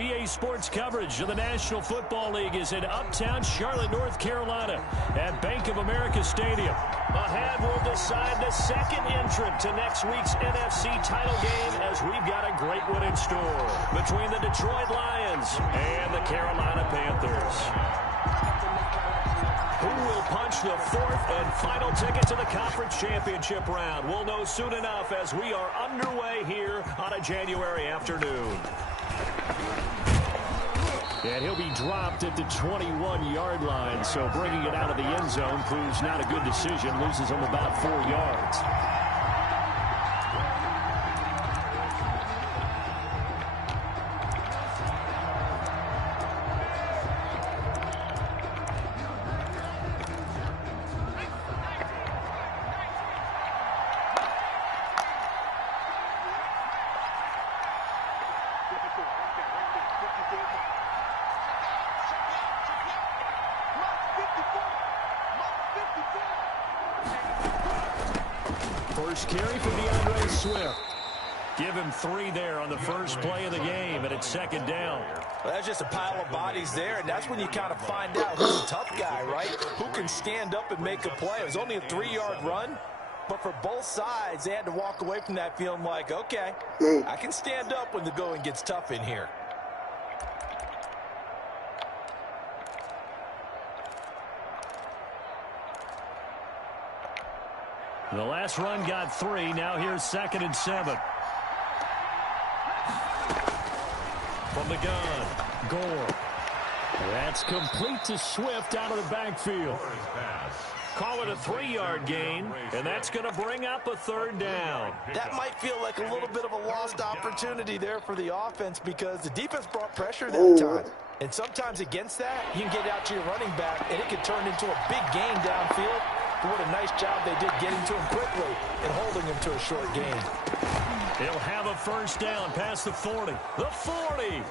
EA Sports coverage of the National Football League is in uptown Charlotte, North Carolina at Bank of America Stadium. Ahead will decide the second entrant to next week's NFC title game as we've got a great one in store between the Detroit Lions and the Carolina Panthers. Who will punch the fourth and final ticket to the conference championship round? We'll know soon enough as we are underway here on a January afternoon. And he'll be dropped at the 21-yard line, so bringing it out of the end zone proves not a good decision. Loses him about 4 yards. First carry for DeAndre Swift. Give him 3 there on the first play of the game, and it's second down. Well, that's just a pile of bodies there, and that's when you kind of find out who's a tough guy, right? Who can stand up and make a play. It was only a 3-yard run, but for both sides, they had to walk away from that feeling like, okay, I can stand up when the going gets tough in here. The last run got 3. Now here's 2nd and 7. From the gun, Gore. That's complete to Swift out of the backfield. Call it a 3-yard gain, and that's going to bring up a 3rd down. That might feel like a little bit of a lost opportunity there for the offense because the defense brought pressure that time. And sometimes against that, you can get out to your running back, and it can turn into a big gain downfield. But what a nice job they did getting to him quickly and holding him to a short gain. He'll have a first down past the 40. The 40.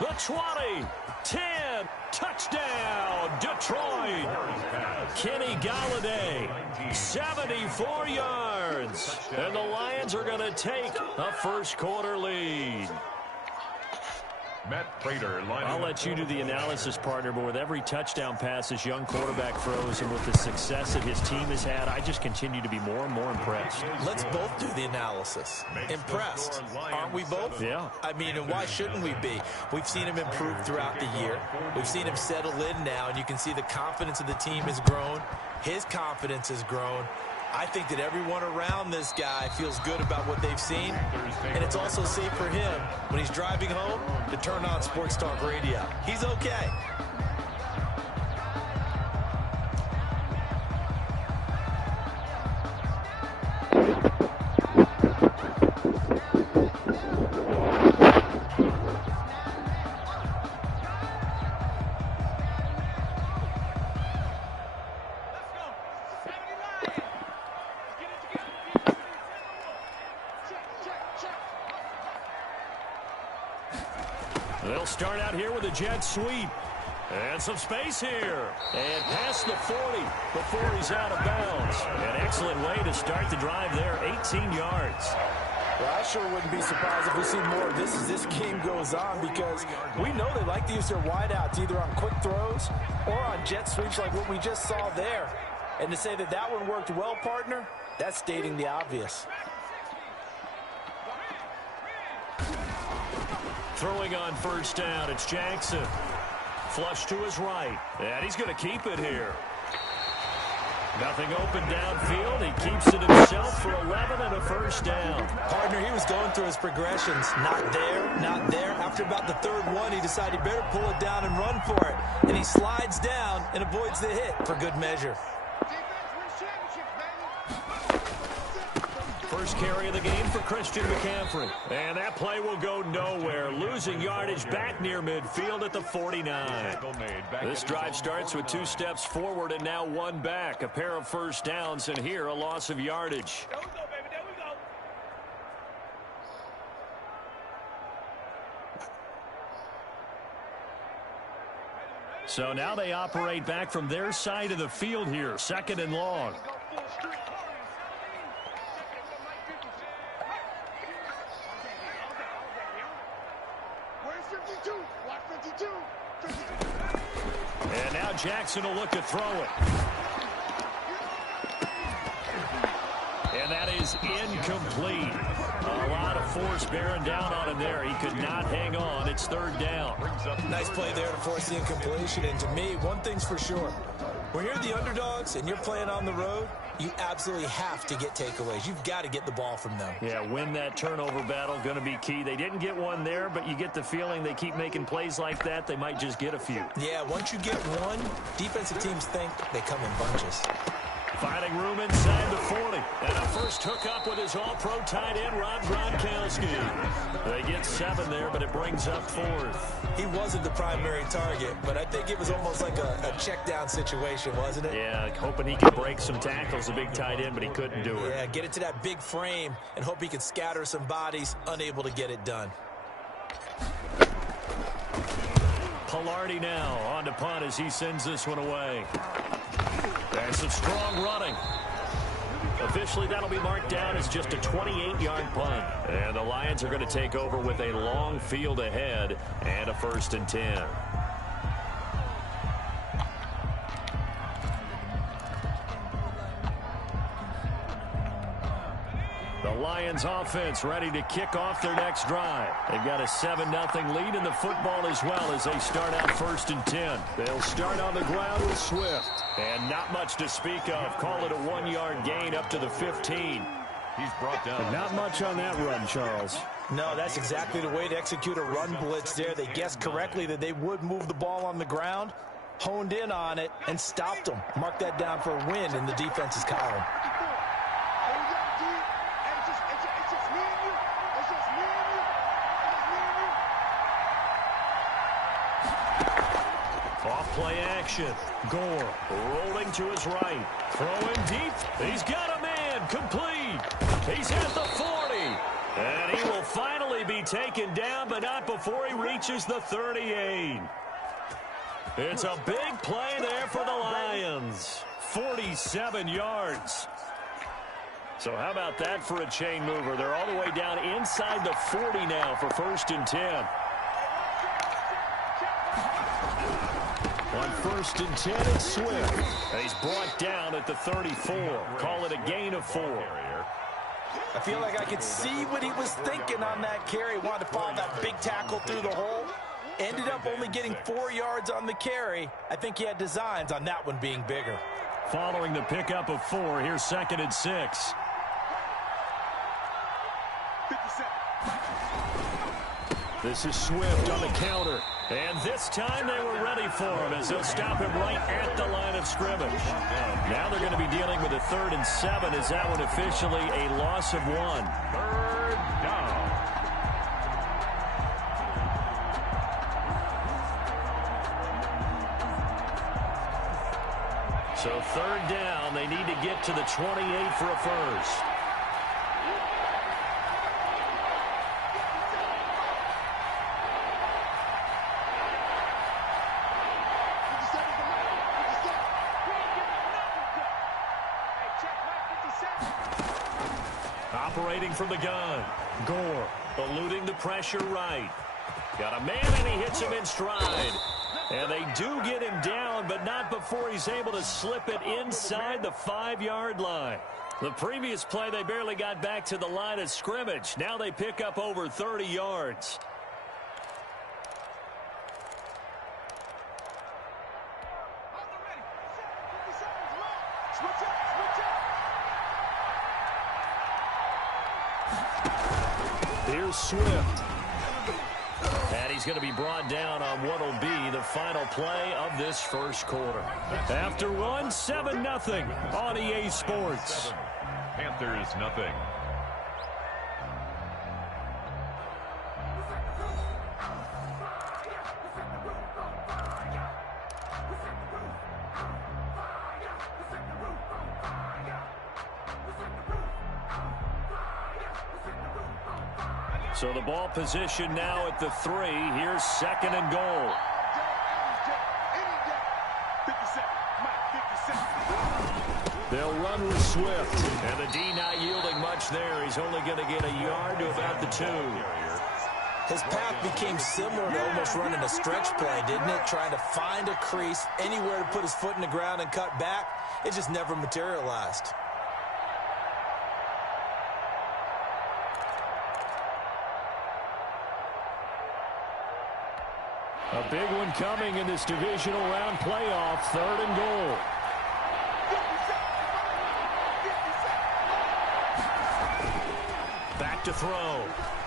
The 20. 10. Touchdown, Detroit. Kenny Galladay, 74 yards. And the Lions are going to take a first-quarter lead. Matt Prater, I'll let you do the analysis, partner, but with every touchdown pass this young quarterback throws and with the success that his team has had, I just continue to be more and more impressed. Let's both do the analysis. Impressed. Aren't we both? Yeah. I mean, and why shouldn't we be? We've seen him improve throughout the year. We've seen him settle in now, and you can see the confidence of the team has grown. His confidence has grown. I think that everyone around this guy feels good about what they've seen, and it's also safe for him when he's driving home to turn on Sports Talk Radio. He's okay. They'll start out here with a jet sweep. And some space here. And past the 40 before he's out of bounds. An excellent way to start the drive there, 18 yards. Well, I sure wouldn't be surprised if we see more of this as this game goes on because we know they like to use their wideouts either on quick throws or on jet sweeps like what we just saw there. And to say that that one worked well, partner, that's stating the obvious. Throwing on first down, it's Jackson. Flush to his right, and he's going to keep it here. Nothing open downfield. He keeps it himself for 11 and a first down. Partner, he was going through his progressions. Not there, not there. After about the 3rd one, he decided he better pull it down and run for it. And he slides down and avoids the hit for good measure. First carry of the game for Christian McCaffrey. And that play will go nowhere. Losing yardage back near midfield at the 49. This drive starts with 2 steps forward and now 1 back. A pair of first downs and here a loss of yardage. There we go, baby. There we go. So now they operate back from their side of the field here. 2nd and long. Where's And now Jackson will look to throw it. And that is incomplete. A lot of force bearing down on him there. He could not hang on. It's third down. Nice play there to force the incompletion. And to me, one thing's for sure. When you're the underdogs and you're playing on the road, you absolutely have to get takeaways. You've got to get the ball from them. Yeah, win that turnover battle, going to be key. They didn't get one there, but you get the feeling they keep making plays like that, they might just get a few. Yeah, once you get one, defensive teams think they come in bunches. Finding room inside the 40. And a first hookup with his all-pro tight end, Rob Gronkowski. They get 7 there, but it brings up 4th. He wasn't the primary target, but I think it was almost like a check-down situation, wasn't it? Yeah, hoping he could break some tackles, a big tight end, but he couldn't do it. Yeah, get it to that big frame and hope he could scatter some bodies, unable to get it done. Pilardi now on to punt as he sends this one away. And some strong running. Officially, that'll be marked down as just a 28-yard punt. And the Lions are going to take over with a long field ahead and a 1st and 10. The Lions offense ready to kick off their next drive. They've got a 7-0 lead in the football as well as they start out 1st and 10. They'll start on the ground with Swift. And not much to speak of. Call it a 1-yard gain up to the 15. He's brought down. But not much on that run, Charles. No, that's exactly the way to execute a run blitz there. They guessed correctly that they would move the ball on the ground, honed in on it, and stopped them. Mark that down for a win in the defense's column. Off-play action. Gore rolling to his right. Throwing deep. He's got a man. Complete. He's at the 40. And he will finally be taken down, but not before he reaches the 38. It's a big play there for the Lions. 47 yards. So how about that for a chain mover? They're all the way down inside the 40 now for 1st and 10. On 1st and 10, it's Swift. And he's brought down at the 34. Call it a gain of 4. I feel like I could see what he was thinking on that carry. Wanted to follow that big tackle through the hole. Ended up only getting 4 yards on the carry. I think he had designs on that one being bigger. Following the pickup of 4, here's 2nd and 6. This is Swift on the counter. And this time they were ready for him as they'll stop him right at the line of scrimmage. Now they're going to be dealing with a 3rd and 7. Is that one officially a loss of 1? 3rd down. So 3rd down. They need to get to the 28 for a first. Operating from the gun. Gore eluding the pressure right. Got a man and he hits him in stride. And they do get him down, but not before he's able to slip it inside the 5-yard line. The previous play, they barely got back to the line of scrimmage. Now they pick up over 30 yards. Here's Swift. And he's going to be brought down on what will be the final play of this first quarter. After one, 7-0 on EA Sports. Panthers nothing. So the ball position now at the 3. Here's 2nd and goal. They'll run with Swift. And the D not yielding much there. He's only going to get a yard to about the 2. His path became similar to almost running a stretch play, didn't it? Trying to find a crease, anywhere to put his foot in the ground and cut back. It just never materialized. A big one coming in this divisional round playoff, 3rd and goal. Back to throw.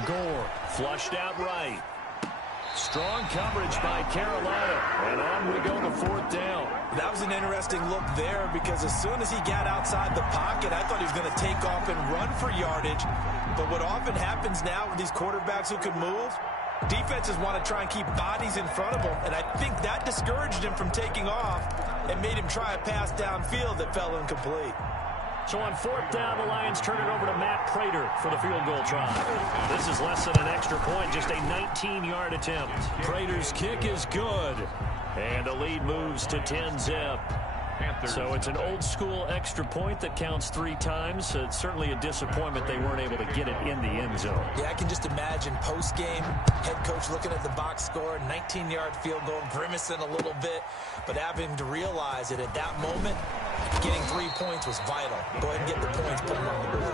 Gore flushed out right. Strong coverage by Carolina. And on we go to 4th down. That was an interesting look there because as soon as he got outside the pocket, I thought he was going to take off and run for yardage. But what often happens now with these quarterbacks who can move, defenses want to try and keep bodies in front of them, and I think that discouraged him from taking off and made him try a pass downfield that fell incomplete. So on 4th down, the Lions turn it over to Matt Prater for the field goal try. This is less than an extra point, just a 19-yard attempt. Prater's kick is good, and the lead moves to 10-zip. So it's an old-school extra point that counts 3 times. It's certainly a disappointment they weren't able to get it in the end zone. Yeah, I can just imagine post-game, head coach looking at the box score, 19-yard field goal, grimacing a little bit, but having to realize that at that moment, getting 3 points was vital. Go ahead and get the points, put them on the board.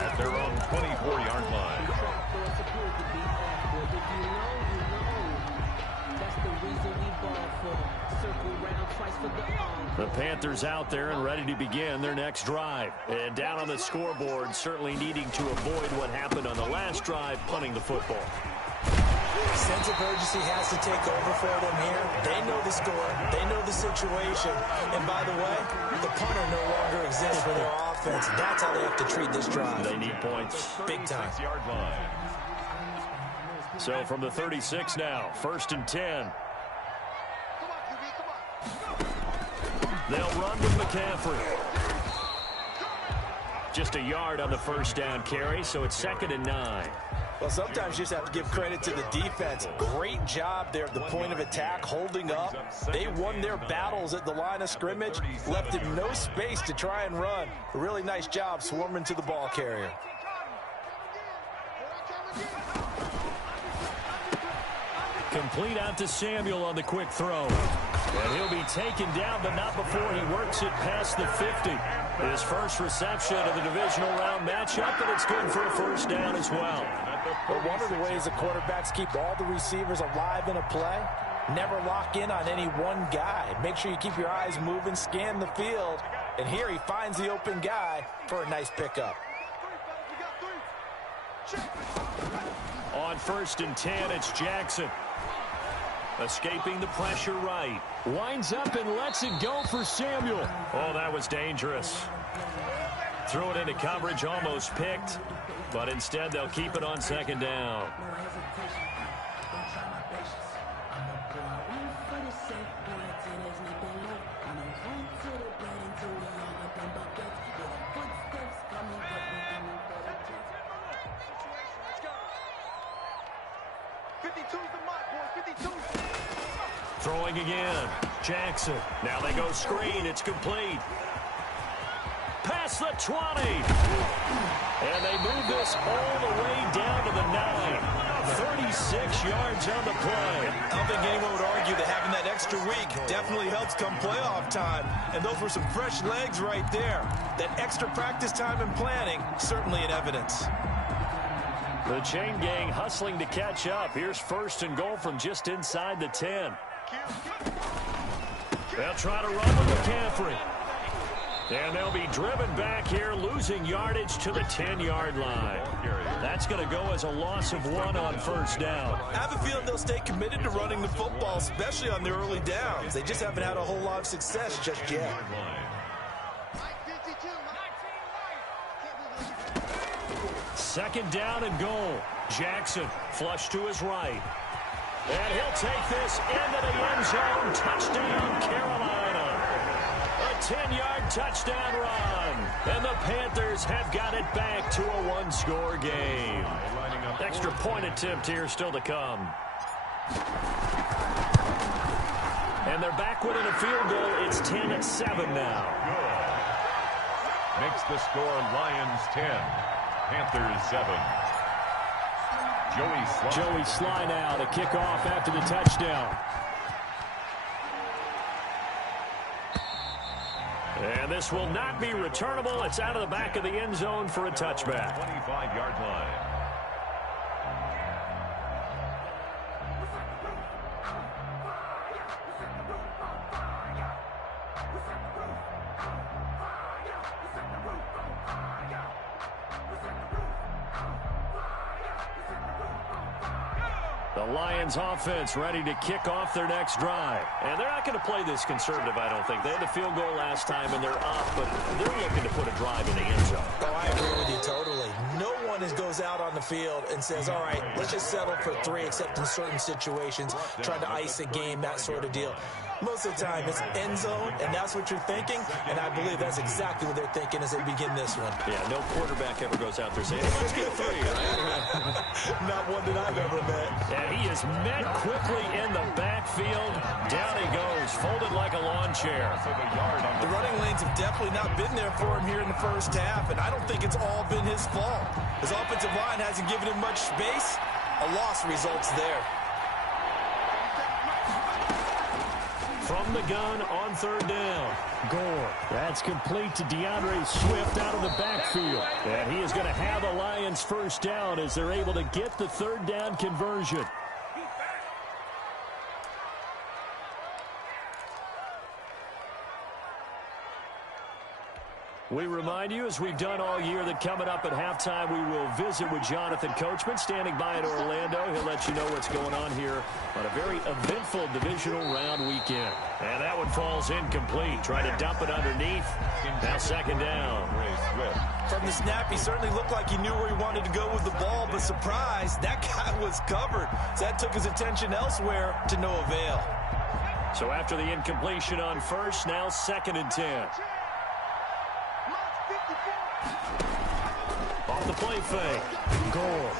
At their own 24-yard line. The Panthers out there and ready to begin their next drive. And down on the scoreboard, certainly needing to avoid what happened on the last drive, punting the football. Sense of urgency has to take over for them here. They know the score. They know the situation. And by the way, the punter no longer exists for their offense. That's how they have to treat this drive. They need points. Big time. So from the 36 now, 1st and 10. They'll run with McCaffrey. Just a yard on the 1st down carry, so it's 2nd and 9. Well, sometimes you just have to give credit to the defense. Great job there at the point of attack, holding up. They won their battles at the line of scrimmage, left him no space to try and run. A really nice job swarming to the ball carrier. Complete out to Samuel on the quick throw. And he'll be taken down, but not before he works it past the 50. His first reception of the divisional round matchup, and it's good for a 1st down as well. But one of the ways the quarterbacks keep all the receivers alive in a play, never lock in on any one guy. Make sure you keep your eyes moving, scan the field, and here he finds the open guy for a nice pickup. On 1st and 10, it's Jackson. Escaping the pressure right. Winds up and lets it go for Samuel. Oh, that was dangerous. Threw it into coverage, almost picked. But instead, they'll keep it on 2nd down. Throwing again. Jackson. Now they go screen. It's complete. Past the 20. And they move this all the way down to the 9. 36 yards on the play. I don't think anyone would argue that having that extra week definitely helps come playoff time. And those were some fresh legs right there. That extra practice time and planning, certainly in evidence. The chain gang hustling to catch up. Here's 1st and goal from just inside the 10. They'll try to run with McCaffrey. And they'll be driven back here, losing yardage to the 10-yard line. That's going to go as a loss of 1 on 1st down. I have a feeling they'll stay committed to running the football, especially on the early downs. They just haven't had a whole lot of success just yet. 2nd down and goal. Jackson flush to his right. And he'll take this into the end zone. Touchdown, Carolina. A 10-yard touchdown run. And the Panthers have got it back to a 1-score game. Extra point attempt here still to come. And they're back within a field goal. It's 10-7 now. Makes the score Lions 10, Panthers 7. Joey Sly now to kick off after the touchdown. And this will not be returnable. It's out of the back of the end zone for a touchback. 25-yard line. The Lions offense ready to kick off their next drive. And they're not going to play this conservative, I don't think. They had the field goal last time, and they're up, but they're looking to put a drive in the end zone. Oh, I agree with you totally. No one goes out on the field and says, all right, let's just settle for 3, except in certain situations, trying to ice a game, that sort of deal. Most of the time, it's end zone, and that's what you're thinking, and I believe that's exactly what they're thinking as they begin this one. Yeah, no quarterback ever goes out there saying, hey, let's get 3, right? Not one that I've ever met. And he is met quickly in the backfield. Down he goes, folded like a lawn chair. The running lanes have definitely not been there for him here in the first half, and I don't think it's all been his fault. His offensive line hasn't given him much space. A loss results there. From the gun on 3rd down. Gore. That's complete to DeAndre Swift out of the backfield. And he is going to have the Lions first down as they're able to get the 3rd down conversion. We remind you, as we've done all year, that coming up at halftime, we will visit with Jonathan Coachman, standing by in Orlando. He'll let you know what's going on here on a very eventful divisional round weekend. And that one falls incomplete. Try to dump it underneath. Now 2nd down. From the snap, he certainly looked like he knew where he wanted to go with the ball, but surprise, that guy was covered. So that took his attention elsewhere to no avail. So after the incompletion on 1st, now 2nd and 10. Off the play fake. Gore.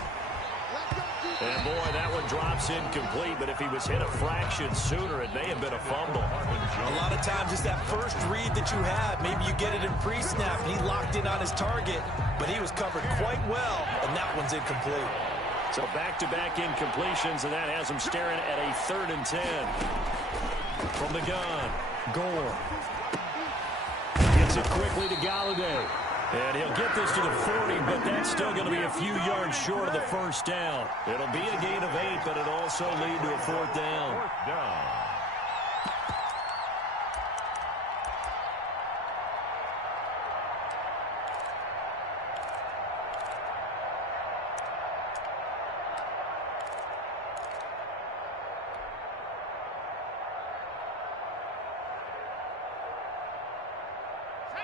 And boy, that one drops incomplete, but if he was hit a fraction sooner, it may have been a fumble. A lot of times it's that first read that you have. Maybe you get it in pre-snap, and he locked in on his target, but he was covered quite well, and that one's incomplete. So back-to-back incompletions, and that has him staring at a 3rd and 10. From the gun, Gore. Gets it quickly to Galladay. And he'll get this to the 40, but that's still going to be a few yards short of the first down. It'll be a gain of 8, but it'll also lead to a 4th down. 4th down.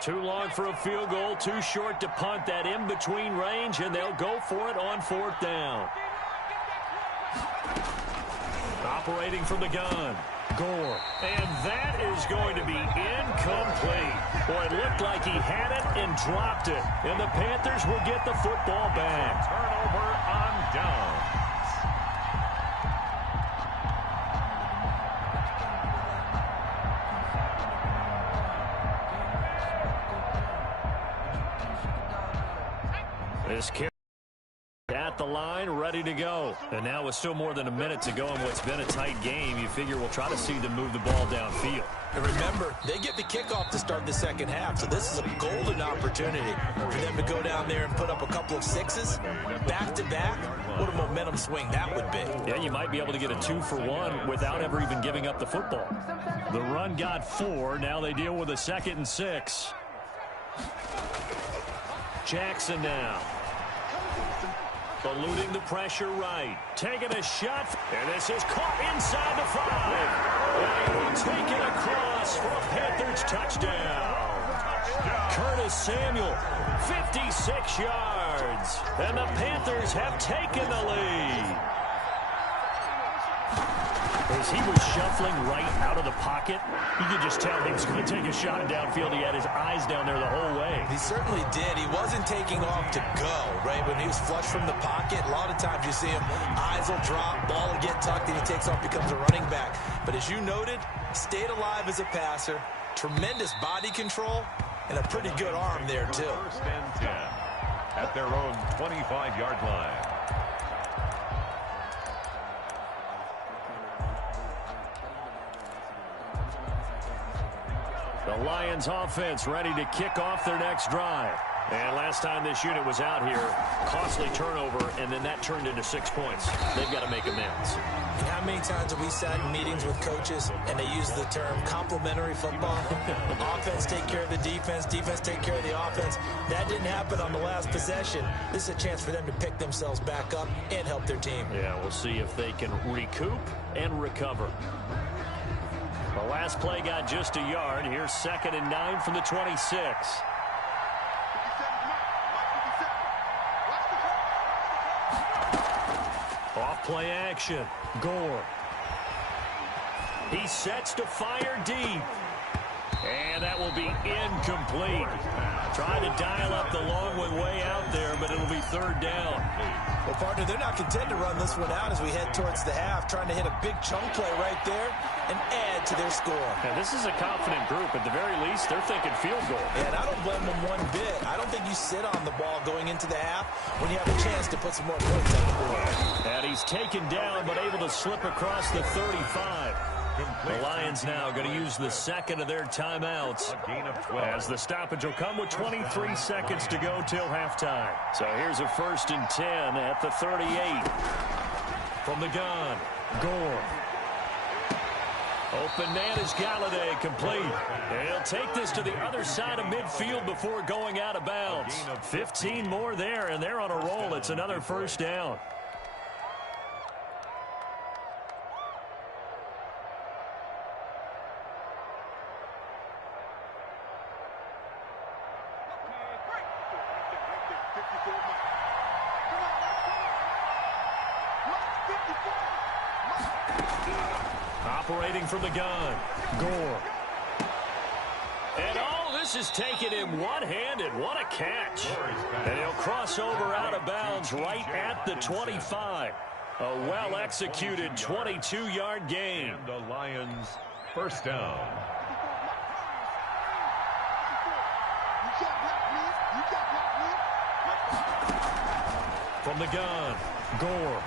Too long for a field goal, too short to punt. That in-between range, and they'll go for it on 4th down. Operating from the gun, Gore. And that is going to be incomplete. Boy, it looked like he had it and dropped it. And the Panthers will get the football back. Turnover on downs. This carry at the line, ready to go. And now with still more than a minute to go in what's been a tight game, you figure we'll try to see them move the ball downfield. And remember, they get the kickoff to start the 2nd half, so this is a golden opportunity for them to go down there and put up a couple of 6s back-to-back. What a momentum swing that would be. Yeah, you might be able to get a 2-for-1 without ever even giving up the football. The run got 4. Now they deal with a 2nd and 6. Jackson now. Eluding the pressure right. Taking a shot. And this is caught inside the 5. And he will take it across for a Panthers touchdown. Curtis Samuel, 56 yards. And the Panthers have taken the lead. As he was shuffling right out of the pocket, you could just tell he was going to take a shot downfield. He had his eyes down there the whole way. He certainly did. He wasn't taking off to go, right? When he was flush from the pocket, a lot of times you see him, eyes will drop, ball will get tucked, and he takes off, becomes a running back. But as you noted, stayed alive as a passer, tremendous body control, and a pretty good arm there, too. 1st and 10 at their own 25-yard line. The Lions offense ready to kick off their next drive. And last time this unit was out here, costly turnover, and then that turned into 6 points. They've got to make amends. And how many times have we sat in meetings with coaches and they use the term complementary football? Offense take care of the defense, defense take care of the offense. That didn't happen on the last possession. This is a chance for them to pick themselves back up and help their team. Yeah, we'll see if they can recoup and recover. The last play got just a yard. Here's 2nd and 9 from the 26. Off play action. Gore. He sets to fire deep. And that will be incomplete. Trying to dial up the long one way out there, but it'll be 3rd down. Well, partner, they're not content to run this one out as we head towards the half, trying to hit a big chunk play right there and add to their score. Now, this is a confident group. At the very least, they're thinking field goal. And I don't blame them one bit. I don't think you sit on the ball going into the half when you have a chance to put some more points on the board. And he's taken down, but able to slip across the 35. The Lions now going to use the 2nd of their timeouts as the stoppage will come with 23 seconds to go till halftime. So here's a 1st and 10 at the 38. From the gun, Gore. Open man is Galladay, complete. And he'll take this to the other side of midfield before going out of bounds. 15 more there, and they're on a roll. It's another 1st down. Operating from the gun, Gore. And this is taking him one-handed. What a catch. And he'll cross over out of bounds right at the 25. A well-executed 22-yard gain. And the Lions 1st down. From the gun, Gore.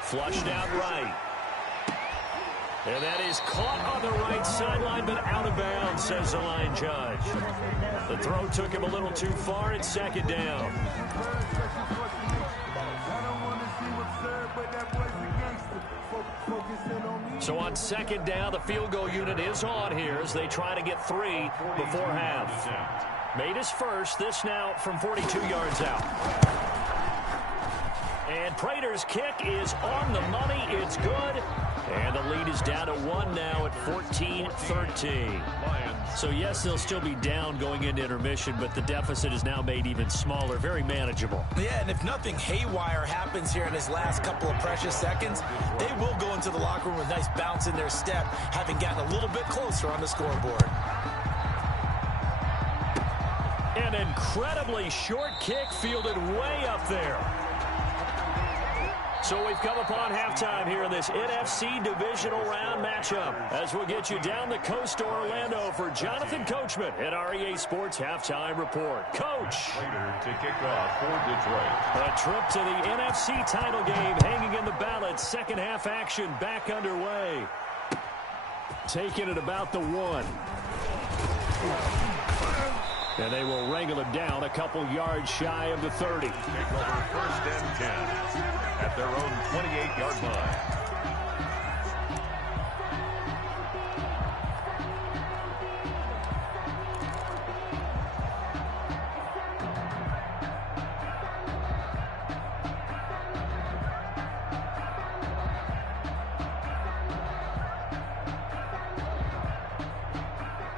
Flushed out right. And that is caught on the right sideline, but out of bounds, says the line judge. The throw took him a little too far. It's 2nd down. So on 2nd down, the field goal unit is on here as they try to get 3 before half. Made his first. This now from 42 yards out. And Prater's kick is on the money. It's good. And the lead is down to 1 now at 14-13. So, yes, they'll still be down going into intermission, but the deficit is now made even smaller, very manageable. Yeah, and if nothing haywire happens here in his last couple of precious seconds, they will go into the locker room with a nice bounce in their step, having gotten a little bit closer on the scoreboard. An incredibly short kick fielded way up there. So we've come upon halftime here in this NFC divisional round matchup as we'll get you down the coast to Orlando for Jonathan Coachman at our EA Sports Halftime Report. Coach. Later to kick off for Detroit. A trip to the NFC title game hanging in the balance. Second half action back underway. Taking it about the 1. And they will wrangle it down a couple yards shy of the 30. Take over 1st and 10 at their own 28-yard line.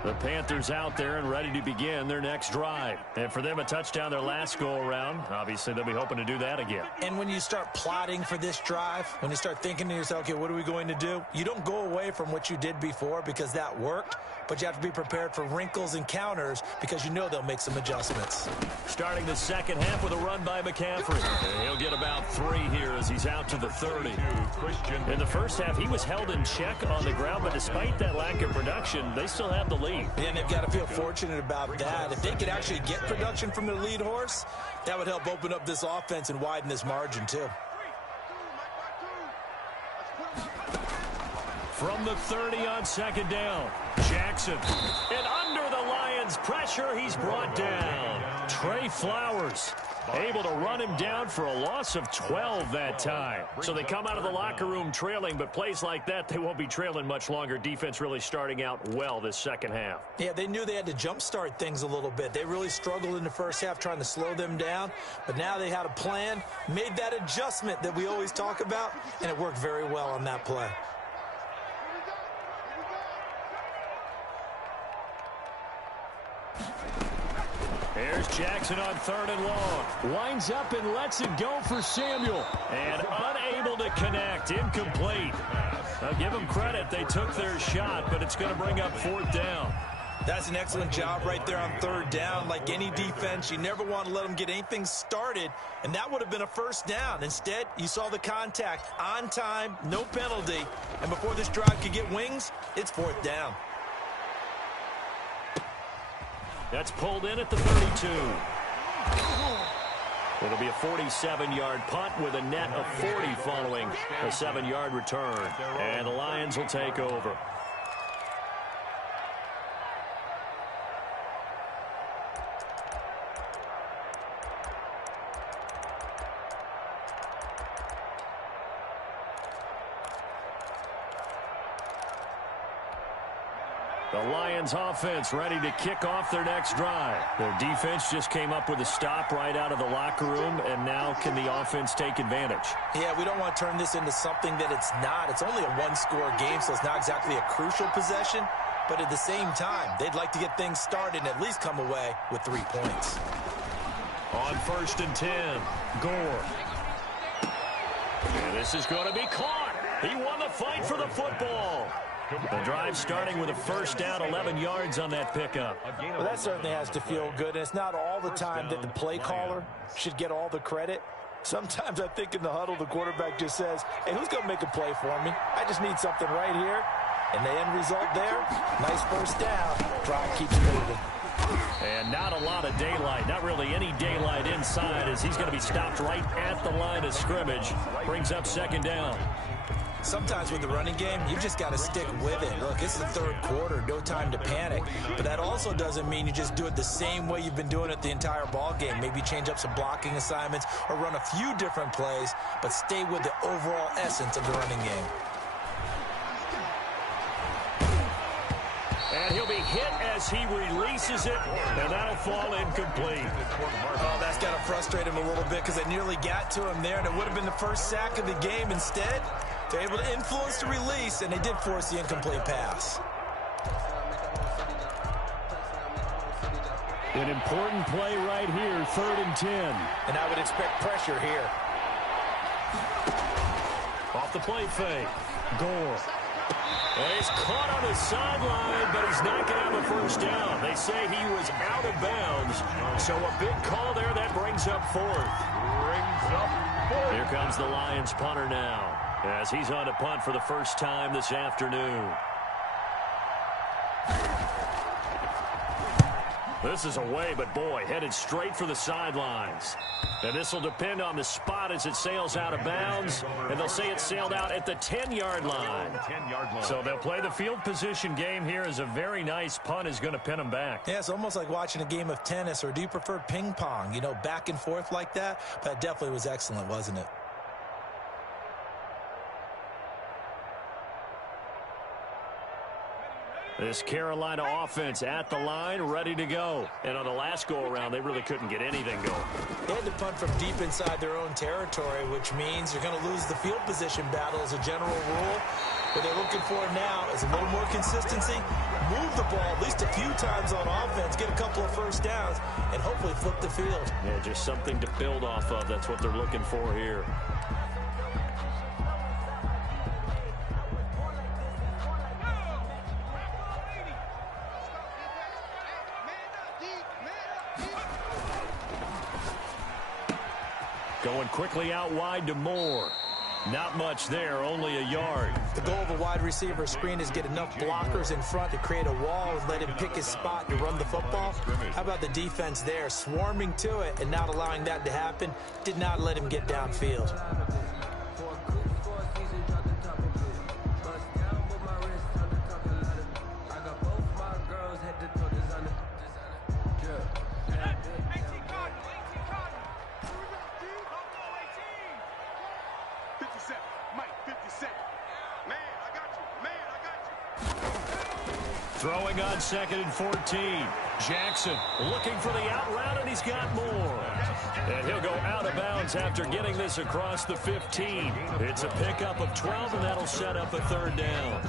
The Panthers out there and ready to begin their next drive. And for them, a touchdown their last go-around. Obviously, they'll be hoping to do that again. And when you start plotting for this drive, when you start thinking to yourself, okay, what are we going to do? You don't go away from what you did before because that worked, but you have to be prepared for wrinkles and counters because you know they'll make some adjustments. Starting the second half with a run by McCaffrey. And he'll get about 3 here as he's out to the 30. In the first half, he was held in check on the ground, but despite that lack of production, they still have the lead. And they've got to feel fortunate about that. If they could actually get production from their lead horse, that would help open up this offense and widen this margin too. From the 30 on second down, Jack Jackson. And under the Lions' pressure, he's brought down. Trey Flowers able to run him down for a loss of 12 that time. So they come out of the locker room trailing, but plays like that, they won't be trailing much longer. Defense really starting out well this second half. Yeah, they knew they had to jumpstart things a little bit. They really struggled in the first half trying to slow them down, but now they had a plan, made that adjustment that we always talk about, and it worked very well on that play. Here's Jackson on 3rd and long. Winds up and lets it go for Samuel. And unable to connect. Incomplete. I'll give them credit. They took their shot, but it's going to bring up 4th down. That's an excellent job right there on 3rd down. Like any defense, you never want to let them get anything started, and that would have been a 1st down. Instead, you saw the contact on time, no penalty, and before this drive could get wings, it's 4th down. That's pulled in at the 32. It'll be a 47-yard punt with a net of 40 following a 7-yard return. And the Lions will take over. The Lions offense ready to kick off their next drive. Their defense just came up with a stop right out of the locker room, and now can the offense take advantage? Yeah, we don't want to turn this into something that it's not. It's only a one-score game, so it's not exactly a crucial possession. But at the same time, they'd like to get things started and at least come away with 3 points. On 1st and 10, Gore. And this is going to be caught. He won the fight for the football. The drive starting with a 1st down, 11 yards on that pickup. Well, that certainly has to feel good, and it's not all the time that the play caller should get all the credit. Sometimes I think in the huddle, the quarterback just says, hey, who's going to make a play for me? I just need something right here. And the end result there, nice 1st down. Drive keeps moving. And not a lot of daylight, not really any daylight inside, as he's going to be stopped right at the line of scrimmage. Brings up 2nd down. Sometimes with the running game, you just got to stick with it. Look, it's the 3rd quarter, no time to panic. But that also doesn't mean you just do it the same way you've been doing it the entire ball game. Maybe change up some blocking assignments or run a few different plays, but stay with the overall essence of the running game. And he'll be hit as he releases it, and that'll fall incomplete. Oh, that's got to frustrate him a little bit because they nearly got to him there, and it would have been the first sack of the game. Instead, they're able to influence the release, and they did force the incomplete pass. An important play right here, 3rd and 10. And I would expect pressure here. Off the play fake, Gore. And he's caught on the sideline, but he's not going to have a 1st down. They say he was out of bounds. So a big call there that brings up 4th. Here comes the Lions punter now, as he's on to punt for the first time this afternoon. This is away, but boy, headed straight for the sidelines. And this will depend on the spot as it sails out of bounds. And they'll say it sailed out at the 10-yard line. So they'll play the field position game here as a very nice punt is going to pin them back. Yeah, it's almost like watching a game of tennis, or do you prefer ping pong? You know, back and forth like that? But it definitely was excellent, wasn't it? This Carolina offense at the line, ready to go. And on the last go-around, they really couldn't get anything going. They had to punt from deep inside their own territory, which means you're going to lose the field position battle as a general rule. What they're looking for now is a little more consistency, move the ball at least a few times on offense, get a couple of 1st downs, and hopefully flip the field. Yeah, just something to build off of. That's what they're looking for here. Going quickly out wide to Moore. Not much there, only a yard. The goal of a wide receiver screen is get enough blockers in front to create a wall and let him pick his spot to run the football. How about the defense there, swarming to it and not allowing that to happen? Did not let him get downfield. Throwing on 2nd and 14. Jackson looking for the out route, and he's got more. And he'll go out of bounds after getting this across the 15. It's a pickup of 12, and that'll set up a 3rd down.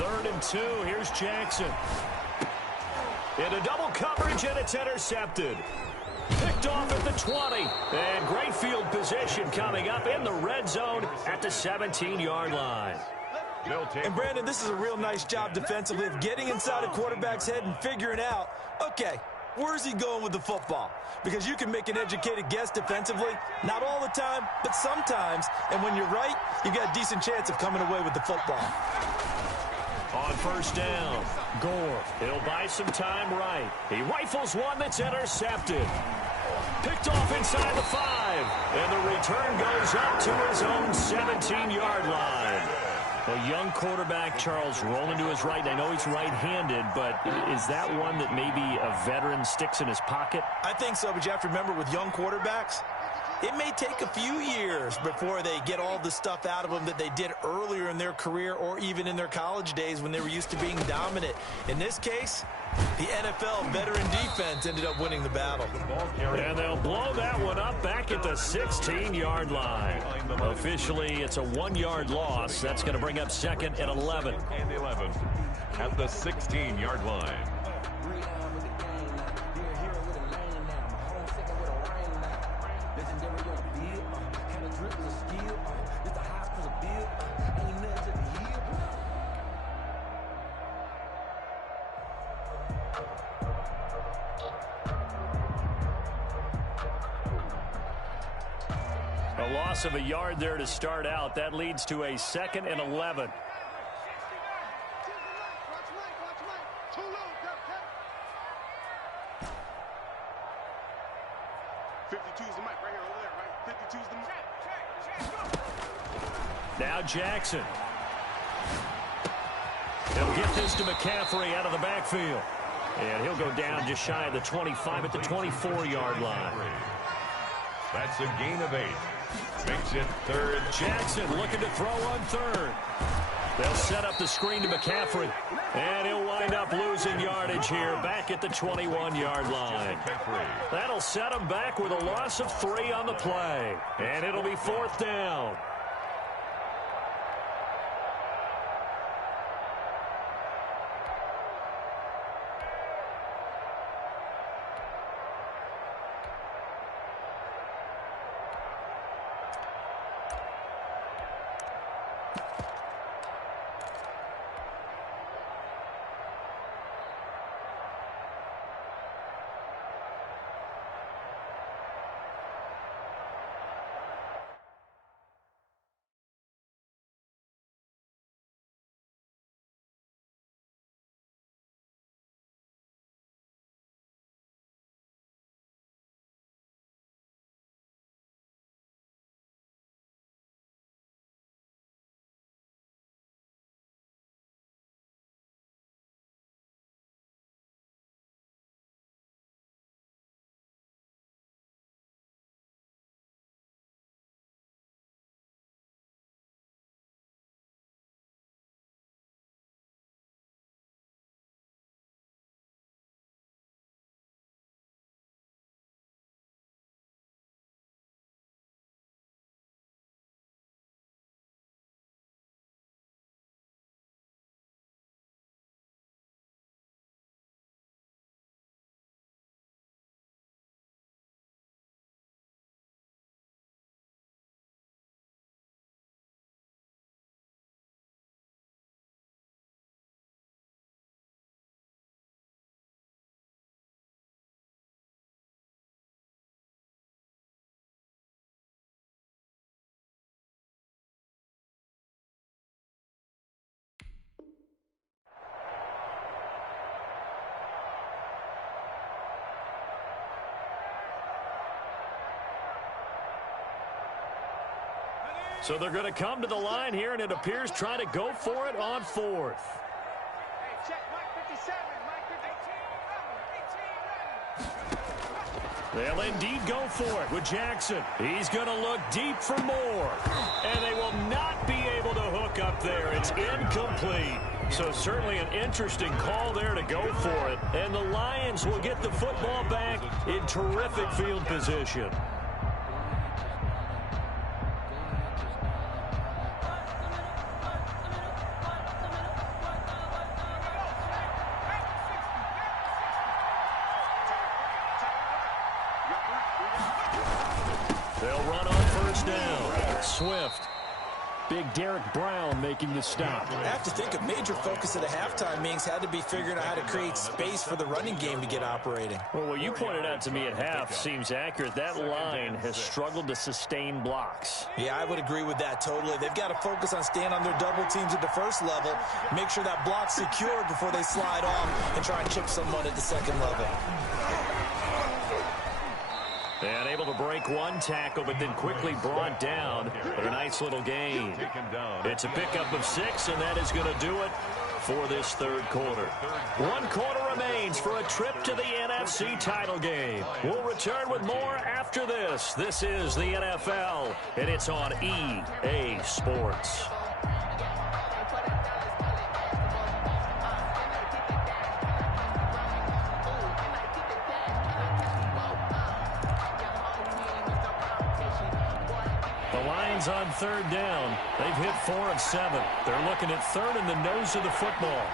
Third and 2. Here's Jackson. Into double coverage, and it's intercepted. Picked off at the 20. And great field position coming up in the red zone at the 17-yard line. And, Brandon, this is a real nice job defensively of getting inside a quarterback's head and figuring out, okay, where's he going with the football? Because you can make an educated guess defensively, not all the time, but sometimes. And when you're right, you've got a decent chance of coming away with the football. On 1st down, Gore. He'll buy some time right. He rifles one that's intercepted. Picked off inside the 5. And the return goes up to his own 17-yard line. A young quarterback, Charles, rolling to his right. I know he's right-handed, but is that one that maybe a veteran sticks in his pocket? I think so, but you have to remember with young quarterbacks, it may take a few years before they get all the stuff out of them that they did earlier in their career or even in their college days when they were used to being dominant. In this case, the NFL veteran defense ended up winning the battle. And they'll blow that one up back at the 16-yard line. Officially, it's a 1-yard loss. That's going to bring up 2nd and 11. And 11 at the 16-yard line. A loss of a yard there to start out. That leads to a 2nd and 11. Now Jackson. He'll get this to McCaffrey out of the backfield. And he'll go down just shy of the 25 at the 24-yard line. That's a gain of 8. Makes it 3rd. Jackson looking to throw on 3rd. They'll set up the screen to McCaffrey. And he'll wind up losing yardage here back at the 21-yard line. That'll set him back with a loss of 3 on the play. And it'll be 4th down. So they're going to come to the line here, and it appears trying to go for it on fourth. They'll indeed go for it with Jackson. He's going to look deep for more. And they will not be able to hook up there. It's incomplete. So certainly an interesting call there to go for it. And the Lions will get the football back in terrific field position. They'll run on first down. Swift. Big Derek Brown making the stop. I have to think a major focus of the halftime meetings had to be figuring out how to create space for the running game to get operating. Well, what you pointed out to me at half seems accurate. That line has struggled to sustain blocks. Yeah, I would agree with that totally. They've got to focus on staying on their double teams at the first level, make sure that block's secured before they slide off and try and chip someone at the second level. And able to break one tackle, but then quickly brought down. But a nice little gain. It's a pickup of 6, and that is going to do it for this third quarter. 1 quarter remains for a trip to the NFC title game. We'll return with more after this. This is the NFL, and it's on EA Sports. On third down. They've hit 4 of 7. They're looking at third in the nose of the football.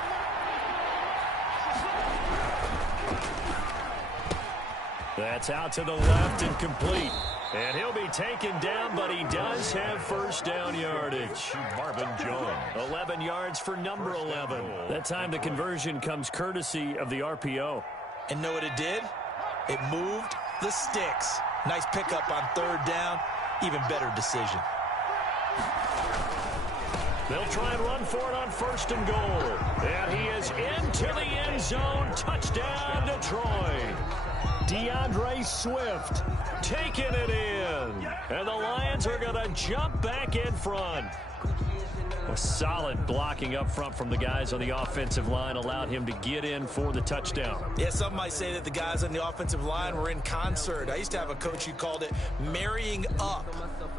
That's out to the left and complete. And he'll be taken down, but he does have first down yardage. Marvin Jones. 11 yards for number 11. That time the conversion comes courtesy of the RPO. And know what it did? It moved the sticks. Nice pickup on third down. Even better decision. They'll try and run for it on first and goal. And he is into the end zone. Touchdown, Detroit. DeAndre Swift taking it in. And the Lions are going to jump back in front. A solid blocking up front from the guys on the offensive line allowed him to get in for the touchdown. Yeah, some might say that the guys on the offensive line were in concert. I used to have a coach who called it marrying up,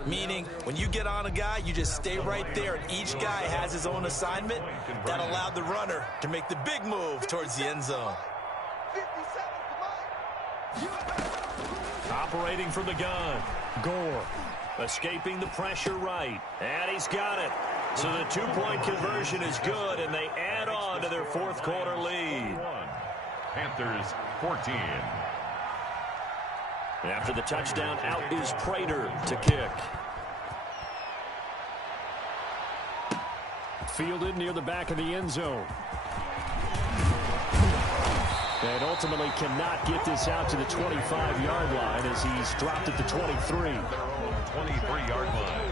meaning when you get on a guy, you just stay right there, and each guy has his own assignment. That allowed the runner to make the big move towards the end zone. Operating from the gun, Gore. Escaping the pressure right, and he's got it. So the two-point conversion is good, and they add on to their fourth quarter lead. Panthers 14. After the touchdown, out is Prater to kick. Fielded near the back of the end zone. And ultimately cannot get this out to the 25-yard line as he's dropped at the 23. Their own 23-yard line.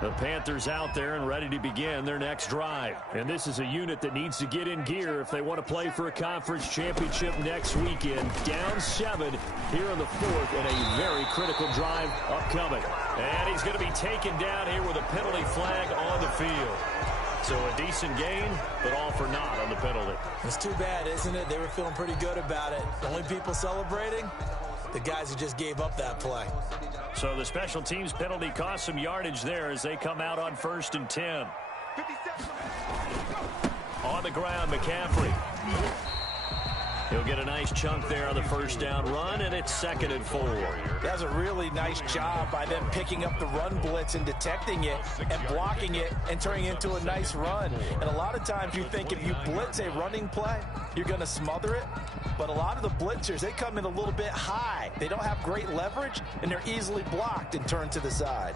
The Panthers out there and ready to begin their next drive. And this is a unit that needs to get in gear if they want to play for a conference championship next weekend. Down 7 here in the fourth, and a very critical drive upcoming. And he's going to be taken down here with a penalty flag on the field. So a decent gain, but all for naught on the penalty. It's too bad, isn't it? They were feeling pretty good about it. The only people celebrating, the guys who just gave up that play. So the special teams penalty cost some yardage there as they come out on 1st and 10. On the ground, McCaffrey. He'll get a nice chunk there on the first down run, and it's 2nd and 4. That was a really nice job by them picking up the run blitz and detecting it and blocking it and turning it into a nice run. And a lot of times you think if you blitz a running play, you're going to smother it. But a lot of the blitzers, they come in a little bit high. They don't have great leverage, and they're easily blocked and turned to the side.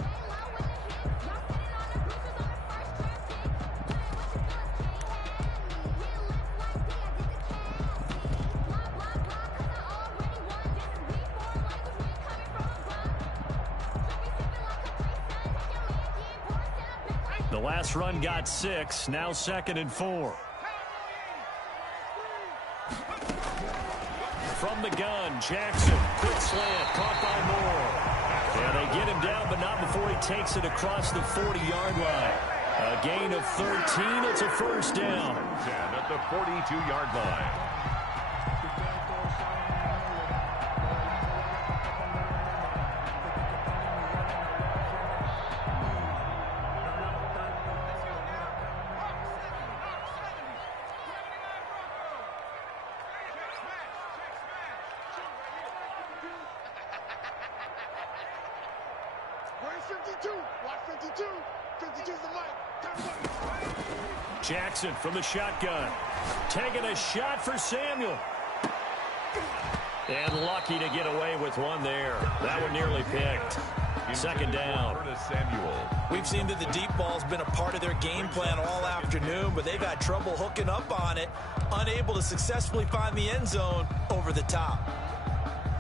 The last run got 6, now 2nd and 4. from the gun. Jackson, quick slant, caught by Moore. And they get him down, but not before he takes it across the 40-yard line. A gain of 13. It's a first down. 10 at the 42-yard line. Jackson from the shotgun. Taking a shot for Samuel. And lucky to get away with one there. That one nearly picked. Second down. We've seen that the deep ball's been a part of their game plan all afternoon, but they've had trouble hooking up on it, unable to successfully find the end zone over the top.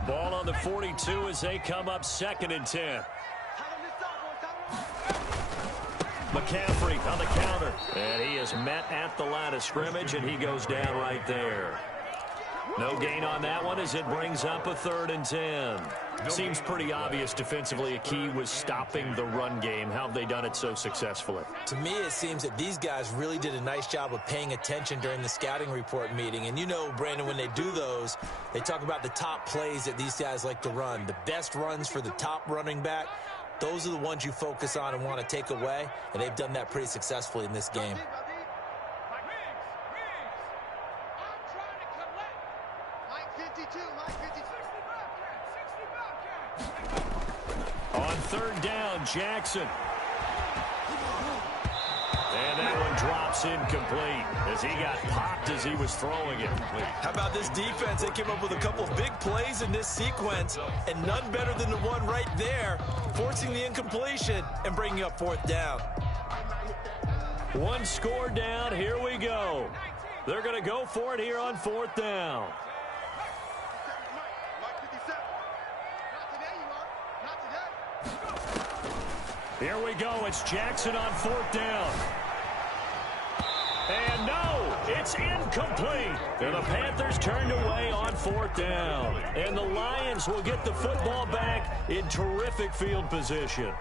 Ball on the 42 as they come up 2nd and 10. McCaffrey on the counter. And he is met at the line of scrimmage, and he goes down right there. No gain on that one as it brings up a 3rd and 10. Seems pretty obvious defensively a key was stopping the run game. How have they done it so successfully? To me, it seems that these guys really did a nice job of paying attention during the scouting report meeting. And you know, Brandon, when they do those, they talk about the top plays that these guys like to run. The best runs for the top running back. Those are the ones you focus on and want to take away, and they've done that pretty successfully in this game. On 3rd down, Jackson. And that one drops incomplete as he got popped as he was throwing it. How about this defense? They came up with a couple of big plays in this sequence, and none better than the one right there, forcing the incompletion and bringing up 4th down. One score down. Here we go. They're going to go for it here on 4th down. Here we go. It's Jackson on 4th down. And no, it's incomplete. And the Panthers turned away on 4th down. And the Lions will get the football back in terrific field position.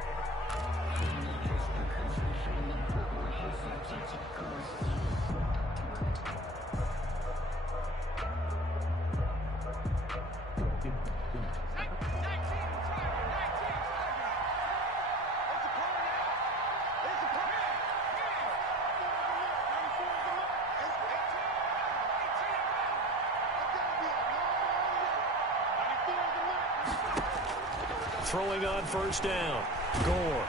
Throwing on 1st down. Gore.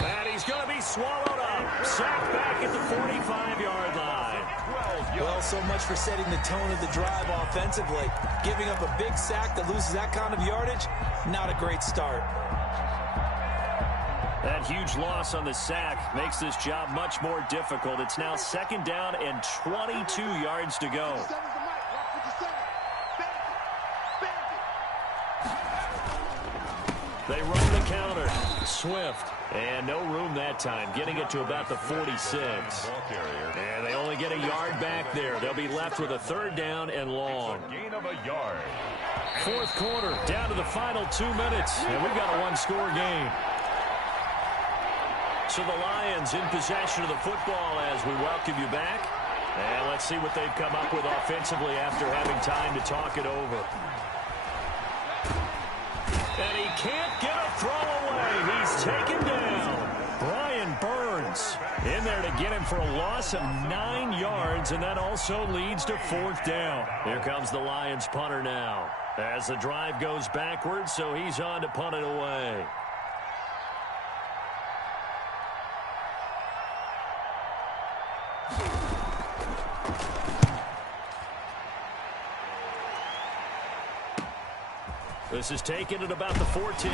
And he's going to be swallowed up. Sacked back at the 45-yard line. Well, so much for setting the tone of the drive offensively. Giving up a big sack that loses that kind of yardage, not a great start. That huge loss on the sack makes this job much more difficult. It's now 2nd down and 22 yards to go. They run the counter. Swift. And no room that time. Getting it to about the 46. And they only get a yard back there. They'll be left with a 3rd down and long. Gain of a yard. 4th quarter. Down to the final 2 minutes. And we've got a one-score game. So the Lions in possession of the football as we welcome you back. And let's see what they've come up with offensively after having time to talk it over. And he can't get a throw away. He's taken down. Brian Burns in there to get him for a loss of 9 yards, and that also leads to 4th down. Here comes the Lions punter now as the drive goes backwards, so he's on to punt it away. This is taken at about the 14.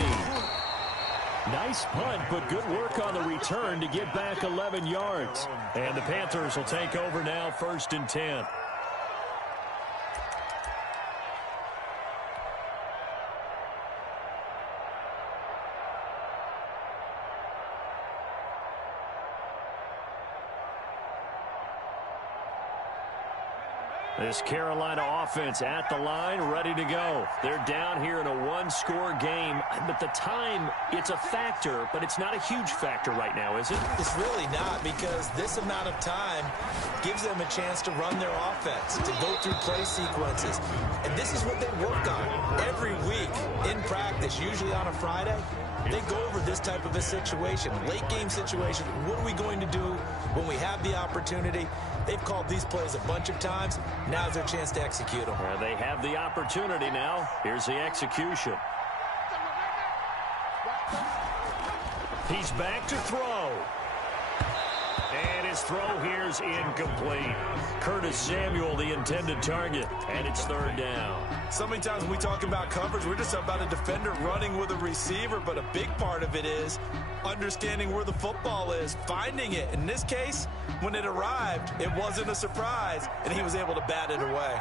Nice punt, but good work on the return to get back 11 yards. And the Panthers will take over now, 1st and 10. This Carolina offense at the line, ready to go. They're down here in a one-score game. But the time, it's a factor, but it's not a huge factor right now, is it? It's really not, because this amount of time gives them a chance to run their offense, to go through play sequences. And this is what they work on every week in practice, usually on a Friday. They go over this type of a situation, late game situation. What are we going to do when we have the opportunity? They've called these plays a bunch of times. Now's their chance to execute them. They have the opportunity now. Here's the execution. He's back to throw. And his throw here's incomplete. Curtis Samuel, the intended target, and it's third down. So many times when we talk about coverage, we're just about a defender running with a receiver, but a big part of it is understanding where the football is, finding it. In this case, when it arrived, it wasn't a surprise, and he was able to bat it away.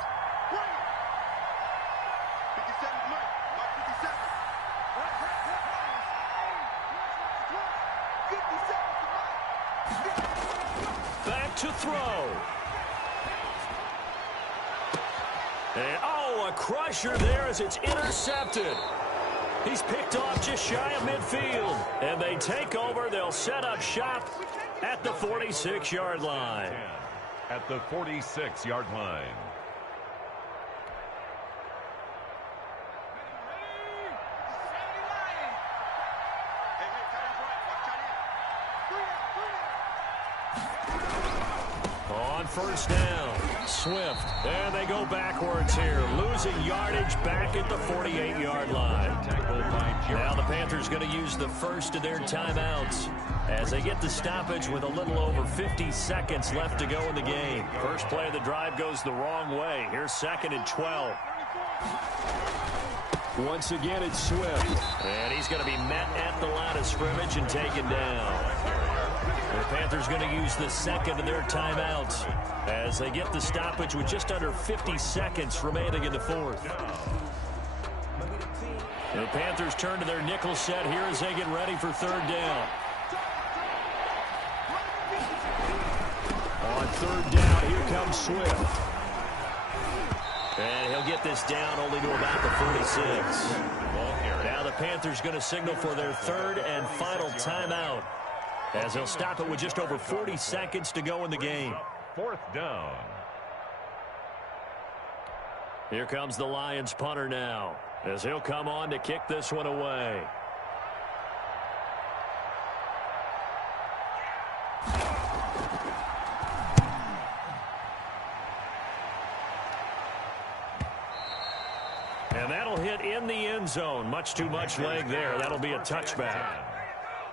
Back to throw. And, oh, a crusher there as it's intercepted. He's picked off just shy of midfield. And they take over. They'll set up shop at the 46-yard line. At the 46-yard line. On first down, Swift. And they go backwards here, losing yardage back at the 48-yard line. Now the Panthers going to use the first of their timeouts as they get the stoppage with a little over 50 seconds left to go in the game. First play of the drive goes the wrong way. Here's 2nd and 12. Once again, it's Swift. And he's going to be met at the line of scrimmage and taken down. The Panthers going to use the second of their timeouts as they get the stoppage with just under 50 seconds remaining in the fourth. The Panthers turn to their nickel set here as they get ready for third down. On third down, here comes Swift. And he'll get this down only to about the 46. Now the Panthers going to signal for their third and final timeout, as they'll stop it with just over 40 seconds to go in the game. Fourth down. Here comes the Lions punter now, as he'll come on to kick this one away. And that'll hit in the end zone. Much too much leg there. That'll be a touchback.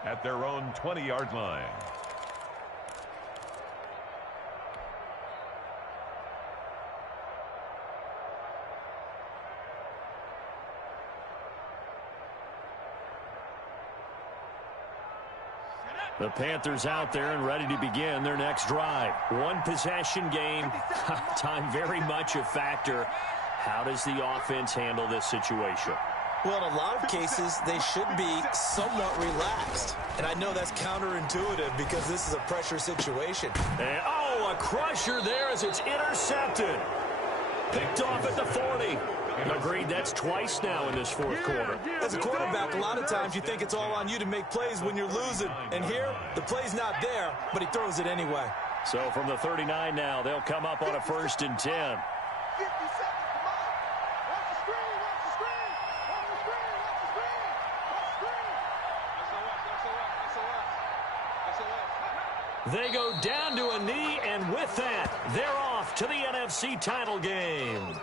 At their own 20-yard line. The Panthers out there and ready to begin their next drive. One possession game. Time very much a factor. How does the offense handle this situation? Well, in a lot of cases, they should be somewhat relaxed. And I know that's counterintuitive because this is a pressure situation. And, oh, a crusher there as it's intercepted. Picked off at the 40. Agreed, that's twice now in this fourth quarter. As a quarterback, a lot of times you think it's all on you to make plays when you're losing. And here, the play's not there, but he throws it anyway. So from the 39 now, they'll come up on a 1st and 10. They go down to a knee, and with that, they're off to the NFC title game.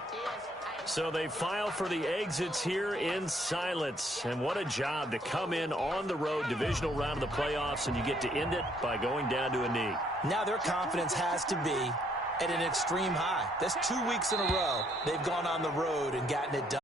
So they file for the exits here in silence. And what a job to come in on the road, divisional round of the playoffs, and you get to end it by going down to a knee. Now their confidence has to be at an extreme high. That's 2 weeks in a row they've gone on the road and gotten it done.